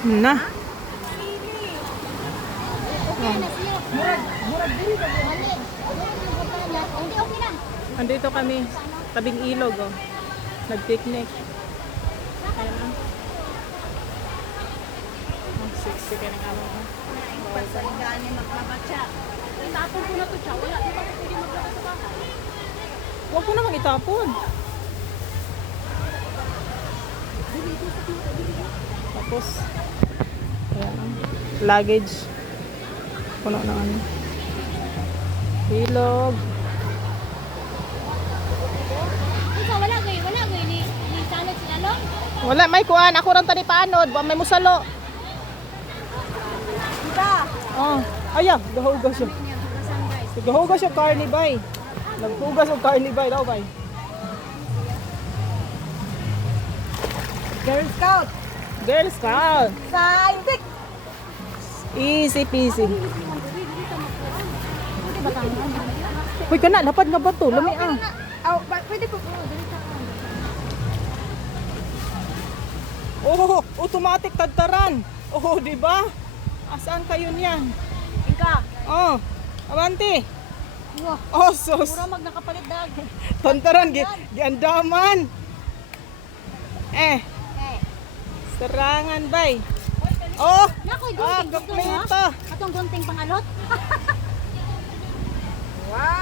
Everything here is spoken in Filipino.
Na. Okay na siya. Murag diri ka. Hindi okay na. Andito kami, tabing ilog, oh. Nag-picnic. Ayan, oh. Ang sexy ka ng amo, oh. Pasaligan ni maglabat siya. Itapon ko na to siya. Wala, di ba ko pwede maglabas sa bahay? Huwag ko namang itapon. Tapos, ayan, oh. Luggage. Puno na ano. Ilog. Ikaw, wala gay ni Sanet si Along. Wala, may kuan. Ako rin tani paanod. May musalo. Diba? Oh. Aya, gahugas siya. Gahugas siya carnivay. Naghugas og carnivay daw bay. Girl Scout. Girl Scout. Scientific. Easy peasy. Pwede ba tangan? Hoy kana, lapad nga ba to? Lami ah. Pwede po. Oh, automatic tagtaran. Oh, di ba? Asaan kayo niyan? Ika. Oh, awanti. Wow. Oh, sus. Mura mag nakapalit dag. Tantaran, giandaman. Okay. Serangan bay. Oh, Nakoy gunting. kaplito. Atong gunting pangalot. Wow.